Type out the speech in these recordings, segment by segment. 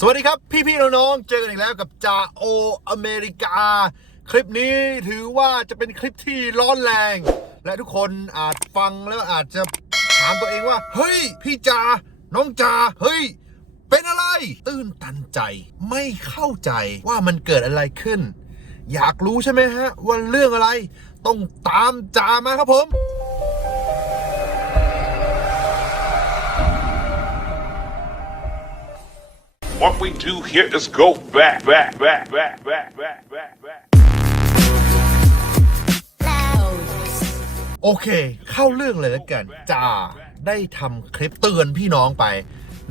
สวัสดีครับ พี่ๆน้องๆเจอกันอีกแล้วกับจาโออเมริกา คลิปนี้ถือว่าจะเป็นคลิปที่ร้อนแรง และทุกคนอาจฟังแล้วอาจจะถามตัวเองว่า เฮ้ย พี่จาน้องจาเฮ้ย เป็นอะไร ตื้นตันใจ ไม่เข้าใจว่ามันเกิดอะไรขึ้น อยากรู้ใช่ไหมฮะว่าเรื่องอะไร ต้องตามจามาครับผม What we do here is go back, back, back, back, back, back, back, back. โอเค เข้าเรื่องเลยแล้วกันจ่าได้ทำคลิปเตือนพี่น้องไป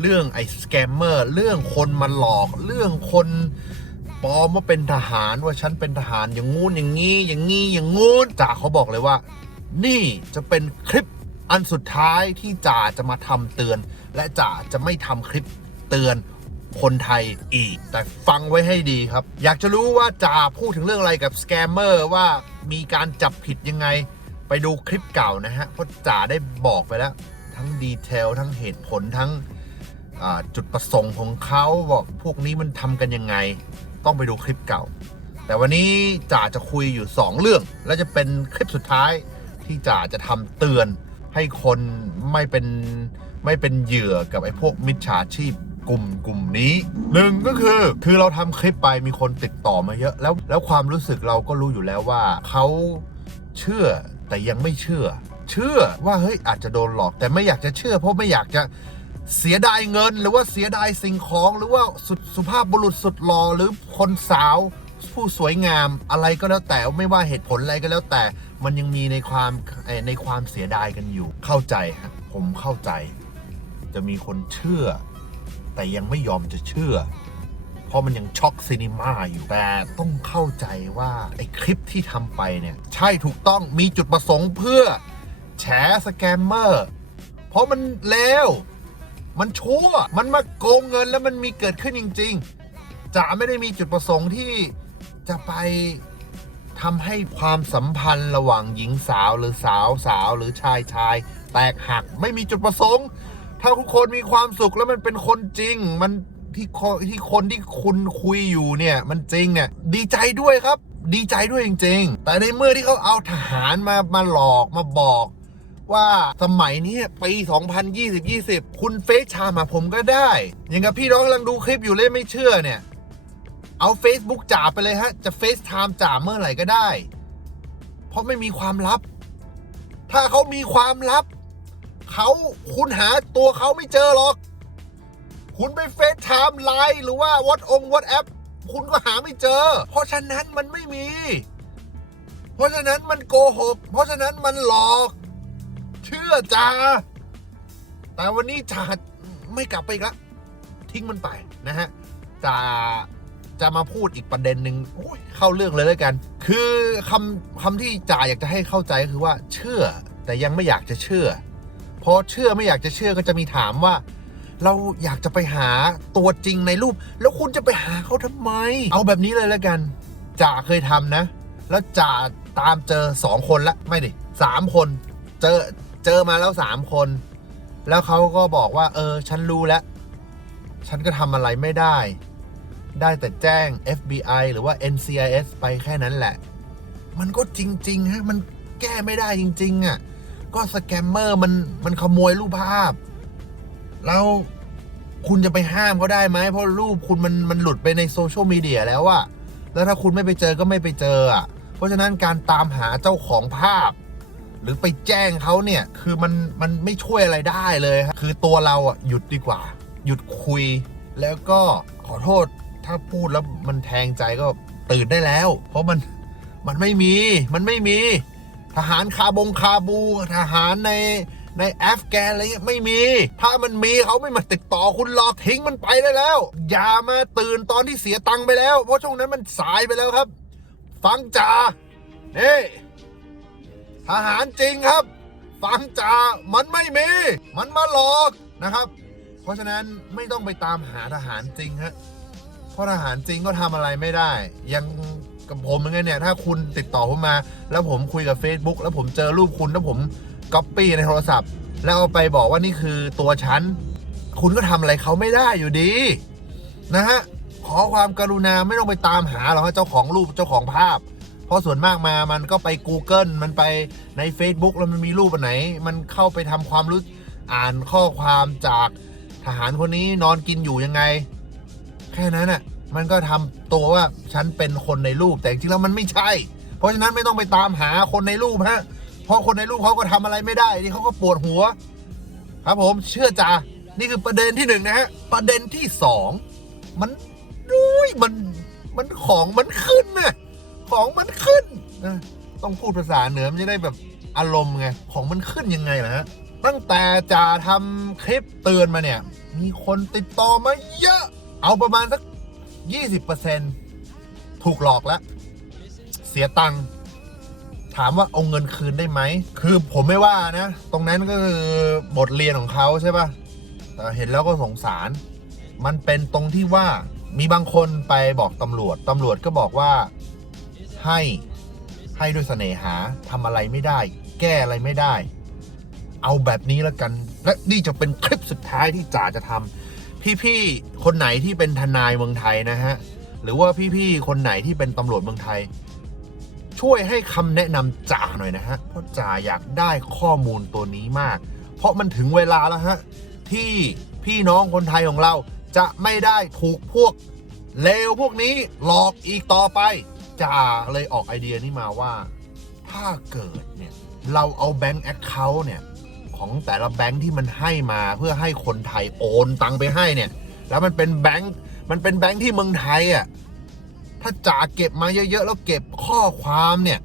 เรื่องไอ้สแกมเมอร์เรื่องคนมาหลอก เรื่องคนปลอมว่าเป็นทหารว่าฉันเป็นทหารอย่างงู้นอย่างงี้อย่างงี้อย่างงู้นจ่าเขาบอกเลยว่า นี่จะเป็นคลิปอันสุดท้ายที่จ่าจะมาทำเตือน และจ่าจะไม่ทำคลิปเตือน คนไทยอีก แต่ฟังไว้ให้ดีครับ อยากจะรู้ว่าจ่าพูดถึงเรื่องอะไรกับสแกมเมอร์ว่ามีการจับผิดยังไง ไปดูคลิปเก่านะฮะเพราะจ่าได้บอกไปแล้ว ทั้งดีเทลทั้งเหตุผลทั้งจุดประสงค์ของเขาบอกพวกนี้มันทำกันยังไง ต้องไปดูคลิปเก่า แต่วันนี้จ่าจะคุยอยู่ 2 เรื่อง และจะเป็นคลิปสุดท้ายที่จ่าจะทำเตือนให้คนไม่เป็นไม่เป็นเหยื่อกับไอ้พวกมิจฉาชีพ กลุ่มกลุ่มนี้หนึ่งก็คือคือเราทำคลิปไปมีคนติดต่อมาเยอะแล้ว แล้วความรู้สึกเราก็รู้อยู่แล้วว่าเขาเชื่อแต่ยังไม่เชื่อ เชื่อว่าเฮ้ยอาจจะโดนหลอก แต่ไม่อยากจะเชื่อ เพราะไม่อยากจะเสียดายเงิน หรือว่าเสียดายสิ่งของ หรือว่าสุสุภาพบุรุษสุดหล่อหรือคนสาวผู้สวยงามอะไรก็แล้วแต่ไม่ว่าเหตุผลอะไรก็แล้วแต่ มันยังมีในความในความเสียดายกันอยู่ เข้าใจครับผมเข้าใจ จะมีคนเชื่อ แต่ยังไม่ยอมจะเชื่อ เพราะมันยังช็อกซีนีมาอยู่แต่ต้องเข้าใจว่า ไอ้คลิปที่ทำไปเนี่ย ใช่ถูกต้องมีจุดประสงค์เพื่อ แฉสแกมเมอร์ เพราะมันเลวมันชั่ว มันมาโกงเงินแล้วมันมีเกิดขึ้นจริง ๆ จะไม่ได้มีจุดประสงค์ที่จะไปทำให้ความสัมพันธ์ระหว่างหญิงสาวหรือสาวสาวหรือชายชาย แตกหักไม่มีจุดประสงค์ ถ้าทุกคนมีความสุขแล้วมันเป็นคนจริง มันที่คนที่คนที่คุณคุยอยู่เนี่ย มันจริงเนี่ย ดีใจด้วยครับ ดีใจด้วยจริง ๆ แต่ในเมื่อที่เขาเอาทหารมามาหลอกมาบอกว่าสมัยนี้ปี 2020 20 คุณเฟซชามาผมก็ได้ อย่างกับพี่น้องกำลังดูคลิปอยู่เลยไม่เชื่อเนี่ย เอา Facebook จ่าไปเลยฮะ จะเฟซไทม์จ่าเมื่อไหร่ก็ได้ เพราะไม่มีความลับ ถ้าเขามีความลับ เขาคุณหาตัวเขาไม่เจอหรอก คุณไปเฟซไทม์ไลน์หรือว่าวัดองวัดแอปคุณก็หาไม่เจอ เพราะฉะนั้นมันไม่มี เพราะฉะนั้นมันโกหก เพราะฉะนั้นมันหลอก เชื่อจ่าแต่วันนี้จ่าไม่กลับไปอีกแล้วทิ้งมันไปนะฮะจ่าจะมาพูดอีกประเด็นหนึ่งเข้าเรื่องเลยแล้วกัน คือคำคำที่จ่าอยากจะให้เข้าใจก็คือว่า เชื่อ แต่ยังไม่อยากจะเชื่อ พอเชื่อไม่อยากจะเชื่อก็จะมีถามว่า เราอยากจะไปหาตัวจริงในรูป แล้วคุณจะไปหาเขาทำไม เอาแบบนี้เลยแล้วกันจ่าเคยทำนะ แล้วจ่าตามเจอสองคนละไม่ดิสามคน เจอเจอมาแล้วสามคน แล้วเขาก็บอกว่า เออ ฉันรู้แล้ว ฉันก็ทำอะไรไม่ได้ ได้แต่แจ้ง FBI หรือว่า NCIS ไปแค่นั้นแหละ มันก็จริง ๆ ฮะ มันแก้ไม่ได้จริง ๆอะ ก็สแกมเมอร์มันมันขโมยรูปภาพ แล้วคุณจะไปห้ามเขาได้ไหมเพราะรูปคุณมันมันหลุดไปในโซเชียลมีเดียแล้วอะแล้วถ้าคุณไม่ไปเจอก็ไม่ไปเจออะเพราะฉะนั้นการตามหาเจ้าของภาพ หรือไปแจ้งเขาเนี่ย คือมันมันไม่ช่วยอะไรได้เลยครับคือตัวเราอะหยุดดีกว่า หยุดคุย แล้วก็ขอโทษถ้าพูดแล้วมันแทงใจก็ตื่นได้แล้ว เพราะมันมันไม่มีมันไม่มี ทหารคาบงคาบู ทหารในในแอฟแกนอะไรเงี้ยไม่มี ถ้ามันมีเขาไม่มาติดต่อคุณหรอกทิ้งมันไปได้แล้ว อย่ามาตื่นตอนที่เสียตังค์ไปแล้ว เพราะช่วงนั้นมันสายไปแล้วครับ ฟังจ่าเฮ้ทหารจริงครับ ฟังจ่ามันไม่มี มันมาหลอกนะครับ เพราะฉะนั้นไม่ต้องไปตามหาทหารจริงฮะเพราะทหารจริงก็ทำอะไรไม่ได้ ยัง กับผมเหมือนกันเนี่ย ถ้าคุณติดต่อผมมา แล้วผมคุยกับ Facebook แล้วผมเจอรูปคุณแล้วผมก๊อปปี้ในโทรศัพท์ แล้วเอาไปบอกว่านี่คือตัวฉัน คุณก็ทำอะไรเขาไม่ได้อยู่ดี นะฮะ ขอความกรุณาไม่ต้องไปตามหาหรอกฮะเจ้าของรูปเจ้าของภาพ เพราะส่วนมากมามันก็ไป Google มันไปใน Facebook แล้วมันมีรูปอันไหน มันเข้าไปทำความรู้อ่านข้อความจากทหารคนนี้นอนกินอยู่ยังไง แค่นั้นอะ มันก็ทำตัวว่าฉันเป็นคนในรูปแต่จริงๆแล้วมันไม่ใช่ เพราะฉะนั้นไม่ต้องไปตามหาคนในรูปฮะเพราะคนในรูปเขาก็ทำอะไรไม่ได้นี่เขาก็ปวดหัว ครับผมเชื่อจ่านี่คือประเด็นที่หนึ่งนะฮะประเด็นที่สองมันดุยมันมันของมันขึ้นนะของมันขึ้นต้องพูดภาษาเหนือมันจะได้แบบอารมณ์ไงของมันขึ้นยังไงล่ะฮะตั้งแต่จ่าทำคลิปเตือนมาเนี่ย มีคนติดต่อมาเยอะ เอาประมาณสัก 20%ถูกหลอกแล้ว เสียตังค์ถามว่าเอาเงินคืนได้ไหม คือผมไม่ว่านะ ตรงนั้นก็คือบทเรียนของเขาใช่ปะแต่เห็นแล้วก็สงสาร มันเป็นตรงที่ว่ามีบางคนไปบอกตำรวจ ตำรวจก็บอกว่าให้ให้ด้วยเสน่หาทำอะไรไม่ได้ แก้อะไรไม่ได้ เอาแบบนี้แล้วกัน และนี่จะเป็นคลิปสุดท้ายที่จ่าจะทำ พี่ๆคนไหนที่เป็นทนายเมืองไทยนะฮะ หรือว่าพี่ๆคนไหนที่เป็นตำรวจเมืองไทย ช่วยให้คำแนะนำจ่าหน่อยนะฮะเพราะจ่าอยากได้ข้อมูลตัวนี้มาก เพราะมันถึงเวลาแล้วฮะที่พี่น้องคนไทยของเราจะไม่ได้ถูกพวกเลวพวกนี้หลอกอีกต่อไปจ่าเลยออกไอเดียนี้มาว่า ถ้าเกิดเนี่ย เราเอาแบงก์แอคเคาท์เนี่ย ของแต่ละแบงก์ที่มันให้มาเพื่อให้คนไทยโอนตังไปให้เนี่ย แล้วมันเป็นแบงก์มันเป็นแบงก์ที่เมืองไทยอะถ้าจ่าเก็บมาเยอะๆแล้วเก็บข้อความเนี่ย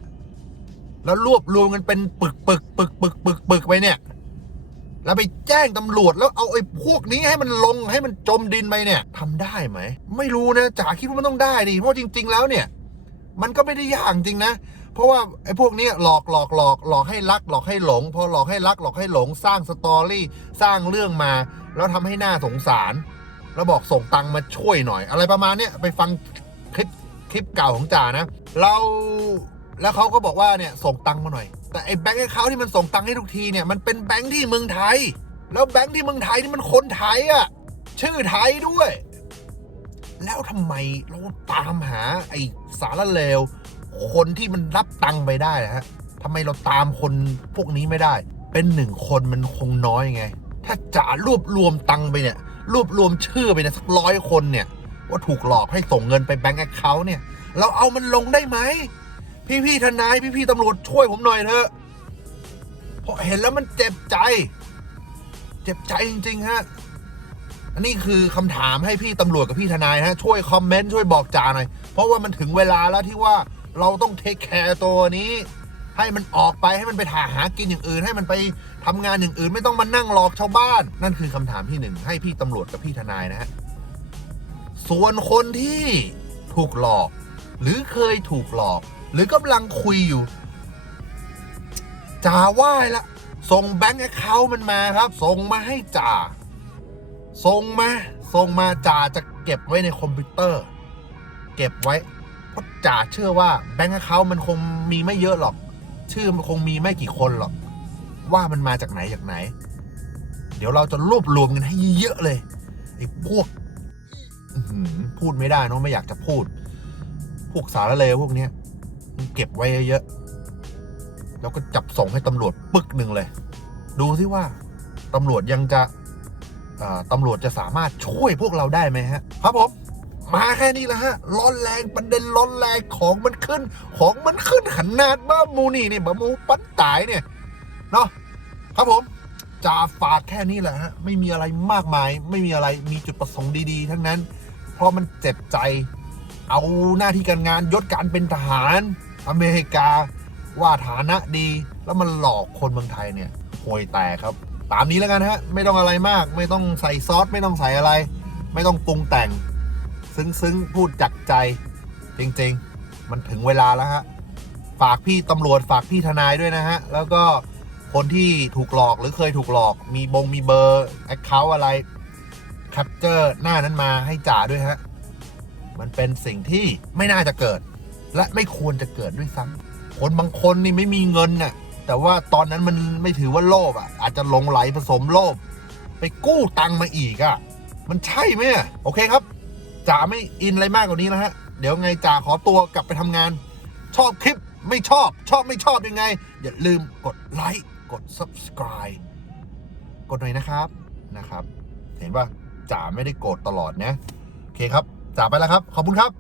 แล้วรวบรวมกันเป็นปึกปึกปึกปึกปึกปึกไปเนี่ย แล้วไปแจ้งตำรวจแล้วเอาไอ้พวกนี้ให้มันลงให้มันจมดินไปเนี่ยทำได้ไหม ไม่รู้นะจ่าคิดว่ามันต้องได้ดิเพราะจริง ๆ แล้วเนี่ย มันก็ไม่ได้ยากจริงนะ เพราะว่าไอ้พวกนี้หลอกหลอกหลอกหลอกให้รักหลอกให้หลง พอหลอกให้รักหลอกให้หลง สร้างสตอรี่สร้างเรื่องมา แล้วทำให้หน้าสงสาร แล้วบอกส่งตังค์มาช่วยหน่อย อะไรประมาณเนี้ยไปฟังคลิปคลิปเก่าของจ่านะ เราแล้วเขาก็บอกว่าเนี่ยส่งตังค์มาหน่อย แต่ไอ้แบงค์ให้เขาที่มันส่งตังค์ให้ทุกทีเนี่ยมันเป็นแบงค์ที่เมืองไทย แล้วแบงค์ที่เมืองไทยนี่มันคนไทยอะชื่อไทยด้วย แล้วทำไมเราตามหาไอ้สารเลว คนที่มันรับตังค์ไปได้นะฮะทำไมเราตามคนพวกนี้ไม่ได้ เป็นหนึ่งคนมันคงน้อยไง ถ้าจ่ารวบรวมตังค์ไปเนี่ย รวบรวมชื่อไปเนี่ยสักร้อยคนเนี่ย ว่าถูกหลอกให้ส่งเงินไปแบงก์แอคเคาท์เนี่ย เราเอามันลงได้ไหม พี่ๆทนายพี่ๆตำรวจช่วยผมหน่อยเถอะเพราะเห็นแล้วมันเจ็บใจ เจ็บใจจริง ๆ ฮะอันนี้คือคำถามให้พี่ตำรวจกับพี่ทนายฮะช่วยคอมเมนต์ช่วยบอกจ่าหน่อย เพราะว่ามันถึงเวลาแล้วที่ว่า เราต้องเทคแคร์ตัวนี้ ให้มันออกไปให้มันไปหาหากินอย่างอื่น ให้มันไปทำงานอย่างอื่น ไม่ต้องมานั่งหลอกชาวบ้าน นั่นคือคำถามที่หนึ่งให้พี่ตำรวจกับพี่ทนายนะฮะส่วนคนที่ถูกหลอก หรือเคยถูกหลอก หรือกำลังคุยอยู่จ่าไหว้ละส่งแบงก์แอคเคาท์มันมาครับ ส่งมาให้จ่าส่งมาส่งมาจ่าจะเก็บไว้ในคอมพิวเตอร์ เก็บไว้ จ่าเชื่อว่าแบงก์แอคเคามันคงมีไม่เยอะหรอก ชื่อมันคงมีไม่กี่คนหรอก ว่ามันมาจากไหนจากไหน เดี๋ยวเราจะรวบรวมกันให้เยอะเลยไอ้พวกพูดไม่ได้เนอะไม่อยากจะพูด พวกสารเลวพวกเนี้ยเก็บไว้เยอะๆแล้วก็จับส่งให้ตำรวจปึกหนึ่งเลย ดูสิว่าตำรวจยังจะตำรวจจะสามารถช่วยพวกเราได้ไหมฮะ ครับผม มาแค่นี้แหละฮะ ร้อนแรงประเด็นร้อนแรงของมันขึ้น ของมันขึ้นขนาดบ้ามูนี่เนี่ยบ้ามูปั้นตายเนี่ยเนาะครับผมจ่าฝากแค่นี้แหละฮะ ไม่มีอะไรมากมาย ไม่มีอะไรมีจุดประสงค์ดีๆ ทั้งนั้น เพราะมันเจ็บใจ เอาหน้าที่การงานยศการเป็นทหาร อเมริกา ว่าฐานะดี แล้วมันหลอกคนเมืองไทยเนี่ยห่วยแตกครับ ตามนี้แล้วกันฮะ ไม่ต้องอะไรมาก ไม่ต้องใส่ซอส ไม่ต้องใส่อะไร ไม่ต้องปรุงแต่ง ซึ้งๆ พูดจากใจ จริง ๆ มันถึงเวลาแล้วฮะ ฝากพี่ตำรวจฝากพี่ทนายด้วยนะฮะ แล้วก็คนที่ถูกหลอกหรือเคยถูกหลอก มีบงมีเบอร์แอคเคาท์อะไรแคปเจอร์หน้านั้นมาให้จ่าด้วยฮะ มันเป็นสิ่งที่ไม่น่าจะเกิด และไม่ควรจะเกิดด้วยซ้ำคนบางคนนี่ไม่มีเงินน่ะแต่ว่าตอนนั้นมันไม่ถือว่าโลภอะ อาจจะหลงไหลผสมโลภไปกู้ตังค์มาอีกอะ มันใช่ไหมโอเคครับ จ่าไม่อินอะไรมากกว่านี้แล้วฮะ เดี๋ยวไงจ่าขอตัวกลับไปทำงาน ชอบคลิปไม่ชอบ ชอบไม่ชอบยังไง อย่าลืมกดไลค์กด subscribe กดหน่อยนะครับนะครับ เห็นว่าจ่าไม่ได้โกรธตลอดนะโอเคครับจ่าไปแล้วครับ ขอบคุณครับ